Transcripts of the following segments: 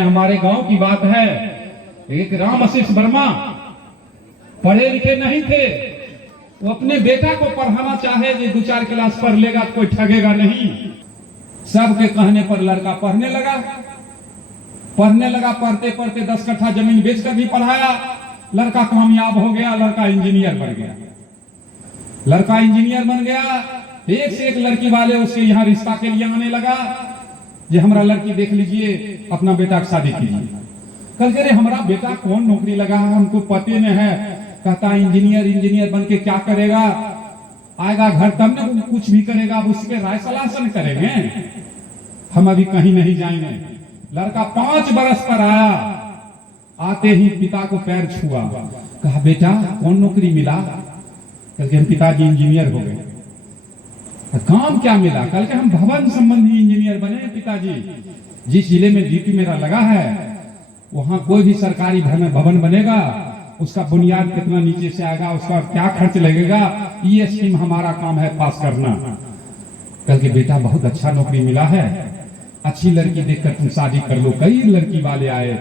हमारे गांव की बात है, एक राम आशीष वर्मा पढ़े लिखे नहीं थे। वो अपने बेटा को पढ़ाना चाहे, जो 2-4 क्लास पढ़ लेगा तो कोई ठगेगा नहीं। सबके कहने पर लड़का पढ़ने लगा। पढ़ते पढ़ते 10 कट्ठा जमीन बेचकर भी पढ़ाया। लड़का कामयाब हो गया, लड़का इंजीनियर बन गया। एक से एक लड़की वाले उसके यहाँ रिश्ता के लिए आने लगा। जे हमारा लड़की देख लीजिए, अपना बेटा की शादी कीजिए। कल कह रहे हमारा बेटा कौन नौकरी लगा है, हमको पते न है। कहता इंजीनियर बन के क्या करेगा, आएगा घर तब न कुछ भी करेगा, अब उसके राय सलाह से करेंगे, हम अभी कहीं नहीं जाएंगे। लड़का 5 बरस पर आया, आते ही पिता को पैर छुआ। कहा बेटा कौन नौकरी मिला? कल के हम पिताजी इंजीनियर हो गए। काम क्या मिला? कल के हम भवन संबंधी इंजीनियर बने पिताजी। जिस जिले में ड्यूटी मेरा लगा है, वहां कोई भी सरकारी भवन बनेगा, उसका बुनियाद कितना नीचे से आएगा, उसका क्या खर्च लगेगा, ये स्कीम हमारा काम है पास करना। कल के बेटा बहुत अच्छा नौकरी मिला है, अच्छी लड़की देखकर तुम शादी कर लो। कई लड़की वाले आए।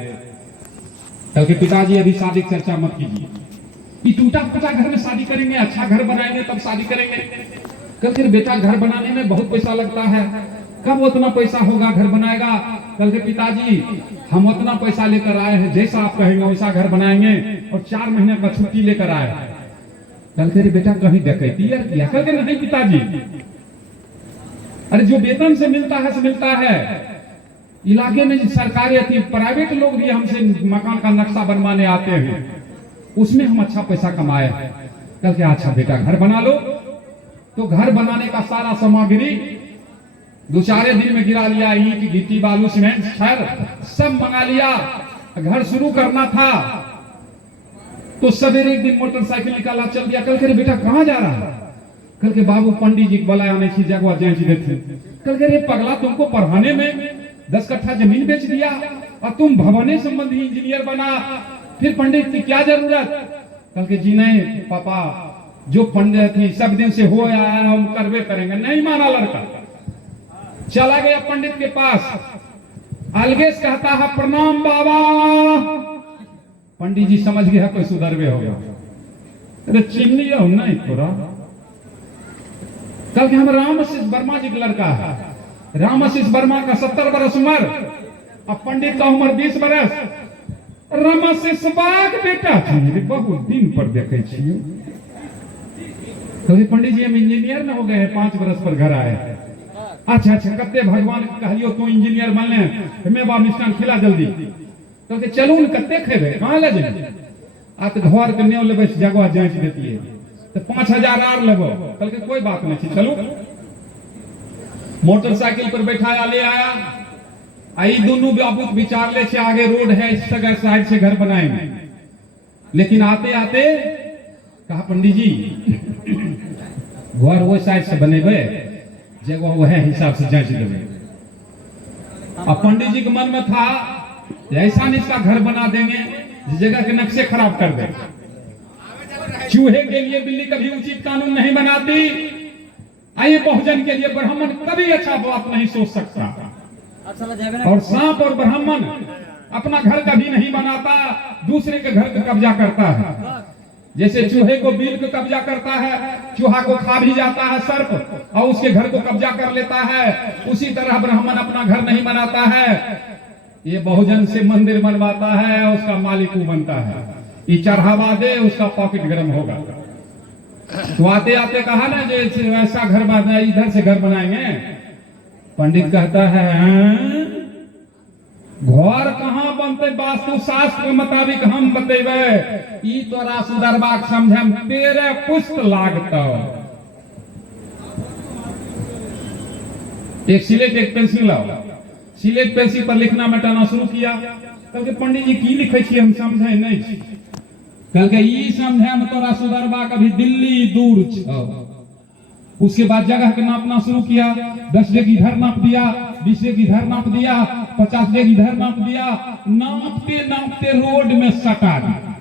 कल के पिताजी अभी शादी की चर्चा मत कीजिए, कि टूटा फूटा घर में शादी करेंगे, अच्छा घर बनाएंगे तब शादी करेंगे। कल के बेटा घर बनाने में बहुत पैसा लगता है, कब उतना पैसा होगा घर बनाएगा? कल के पिताजी हम उतना पैसा लेकर आए हैं, जैसा आप कहेंगे वैसा घर बनाएंगे, और 4 महीने का छुट्टी लेकर आए। कल के बेटा कहीं डकैती किया? कल के नहीं पिताजी, अरे जो वेतन से मिलता है से मिलता है। इलाके में सरकारी प्राइवेट लोग भी हमसे मकान का नक्शा बनवाने आते हैं, उसमें हम अच्छा पैसा कमाए। कल के अच्छा बेटा घर बना लो। तो घर बनाने का सारा सामग्री 2-4 दिन में गिरा लिया। ईंट गिट्टी बालू सीमेंट छड़ सब मंगा लिया। घर शुरू करना था तो सवेरे एक दिन मोटरसाइकिल निकाला, चल दिया। कल के बेटा कहाँ जा रहा है? कल के बाबू पंडित जी बुलाया नहीं थी, जगह जैसी देखी। कल के पगला तुमको पढ़ाने में 10 कट्ठा जमीन बेच दिया और तुम भवने संबंधी इंजीनियर बना, फिर पंडित की क्या जरूरत? कल के जी नहीं पापा, जो पंडित थी सब दिन से हो आया है, हम करवे करेंगे। नहीं माना लड़का, चला गया पंडित के पास। अलगेश कहता है प्रणाम बाबा। पंडित जी समझ गया कोई सुधरवे होगा। अरे चिन्ह लिया हो नहीं थोड़ा। कल के हम राम आशीष वर्मा जी का लड़का है। राम आशीष वर्मा का 70 बरस उम्र और पंडित का उम्र 20 बरस। राम आशीष बाग बेटा थी, बहुत दिन पर देखे छिए। कभी पंडित जी हम इंजीनियर न हो गए, 5 बरस पर घर आए। अच्छा कत्ते भगवान कहलियो तू इंजीनियर बनले, हमें बा मिष्ठान खिला जल्दी। तो के चलू न कत्ते खेबे, कहां ले जे? आ तो घर के नेव लेबे, जगह जांच देती है तो 5000 आर लेबो। कल के कोई बात नहीं, चलू। मोटरसाइकिल पर बैठाया, ले आया। आई दोनों बाबू विचार ले, आगे रोड है, इस जगह साइड से घर बनाएंगे। लेकिन आते आते कहा पंडित जी घर वो साइड से बनेबे, जगह वह हिसाब से जांच देवे। अब पंडित जी के मन में था ऐसा नहीं इसका घर बना देंगे, जगह के नक्शे खराब कर दे। चूहे के लिए बिल्ली कभी उचित कानून नहीं बनाती, आइए बहुजन के लिए ब्राह्मण कभी अच्छा बात नहीं सोच सकता। और सांप और ब्राह्मण अपना घर कभी नहीं बनाता, दूसरे के घर का कब्जा करता है। जैसे चूहे को बिल को कब्जा करता है, चूहा को खा भी जाता है सर्प, और उसके घर को कब्जा कर लेता है, उसी तरह ब्राह्मण अपना घर नहीं बनाता है। ये बहुजन से मंदिर बनवाता है, उसका मालिक वो बनता है। ये चढ़ावा दे, उसका पॉकेट गर्म होगा। तो आते आते कहा ना जैसे ऐसा घर बना, इधर से घर बनाएंगे। पंडित कहता है घर कहाँ बनते? वास्तु शास्त्र के मुताबिक हम बतेबे, ई तोरा सुधरबाक समझे तेरे पुष्ट लागत। एक सिलेट एक पेंसिल लाओ, सिलेट पेंसिल पर लिखना मिटाना शुरू किया। कल के पंडित जी की लिखे छी हम समझे नहीं। कल के ई समझे में तोरा सुधरबा कभी दिल्ली दूर छ। उसके बाद जगह के नापना शुरू किया। 10 डेग इधर नाप दिया, 20 डेग इधर नाप दिया, 50 डेग इधर नाप दिया। नापते नापते रोड में सटा दिया।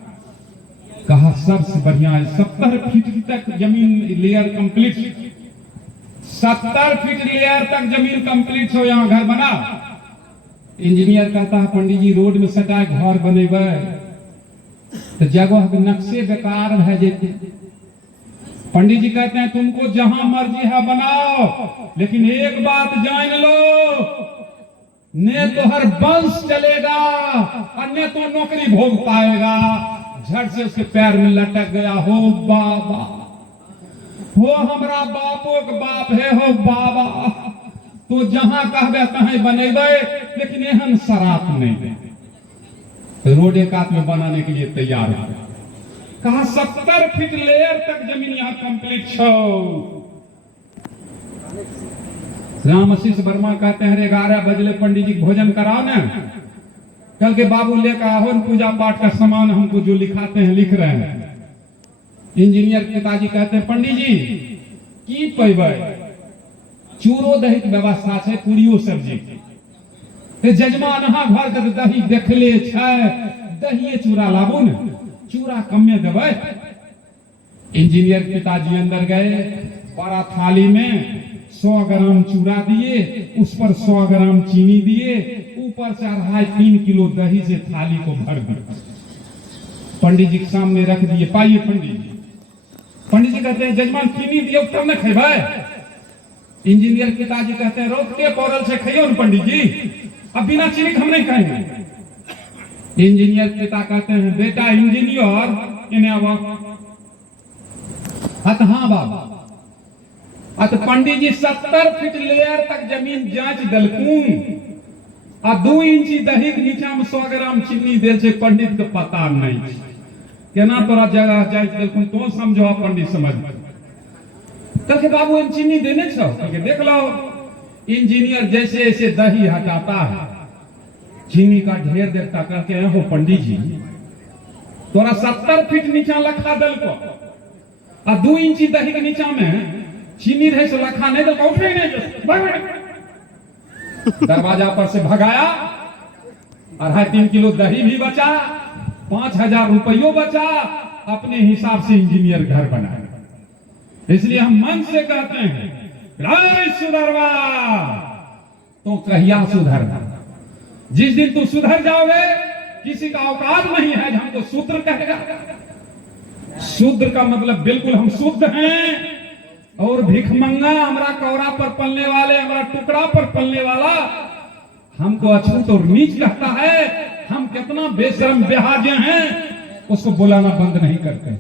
कहा सबसे बढ़िया है 70 फीट तक जमीन लेयर कंप्लीट, 70 फीट लेयर तक जमीन कंप्लीट हो, यहाँ घर बना। इंजीनियर कहता है पंडित जी रोड में सटा घर बनेबे तो जगह के नक्शे बेकार है जेते। पंडित जी कहते हैं तुमको जहां मर्जी है बनाओ, लेकिन एक बात जान लो, ने तो हर वंश चलेगा और ने तो नौकरी भोग पाएगा। झट से उसके पैर में लटक गया, हो बाबा, हो हमरा बापो के बाप है, हो बाबा, तो जहां कहबे तहीं बनेबे, लेकिन एहन शराप नहीं दे। रोड एक आध में बनाने के लिए तैयार हो। कहा 70 फीट लेयर तक जमीन यहाँ कंप्लीट छो। राम आशीष वर्मा कहते हैं 11 बजले पंडित जी भोजन कराओ ना, कल के बाबू लेकर आओ पूजा पाठ का सामान हमको जो लिखाते हैं लिख रहे हैं। इंजीनियर पिताजी कहते हैं पंडित जी की पैबे, चूरो दही के व्यवस्था है, पूरियो सब्जी। जजमान घर के दही देखले छै, दही चूड़ा लाबू ने, चूड़ा कमे देवे। इंजीनियर पिताजी अंदर गए, बड़ा थाली में 100 ग्राम चूड़ा दिए, उस पर 100 ग्राम चीनी दिए, ऊपर से 2.5-3 किलो दही से थाली को भर दिया, पंडित जी के सामने रख दिए। पाइए पंडित जी। पंडित जी कहते हैं जजमान चीनी दियो तब न खेबे। इंजीनियर पिताजी कहते हैं रोक के पौरल से खाइयो न पंडित जी, अब बिना चीनी हम नहीं खाएंगे। इंजीनियर पिता कहते हैं बेटा इंजीनियर इन्हें अब हाँ बाबा। अत पंडित जी 70 फीट लेयर तक जमीन जांच दलकून आ 2 इंची दही के नीचा में 100 ग्राम चीनी देल छै, पंडित के पता नहीं केना तोरा जगह जांच दलकून, तो समझो पंडित समझ। कहते बाबू इन चीनी देने छो, देख लो। इंजीनियर जैसे ऐसे दही हटाता है, चीनी का ढेर देखता, कहते हैं हो पंडित जी तोरा 70 फीट नीचा लखा दल को आ 2 इंची दही के नीचा में चीनी रहे से लखा नहीं दल को, उठे नहीं। दरवाजा पर से भगाया, 2.5-3 किलो दही भी बचा, 5,000 रुपयों बचा, अपने हिसाब से इंजीनियर घर बनाया। इसलिए हम मन से कहते हैं सुधरवा तो कहिया सुधरना। जिस दिन तू सुधर जाओगे, किसी का औकात नहीं है हमको शूद्र कहेगा। शूद्र का मतलब बिल्कुल हम शुद्ध हैं, और भिखमंगा हमारा कौरा पर पलने वाले, हमारा टुकड़ा पर पलने वाला हमको अछूत और नीच कहता है। हम कितना बेशर्म बेहाजे हैं, उसको बुलाना बंद नहीं करते।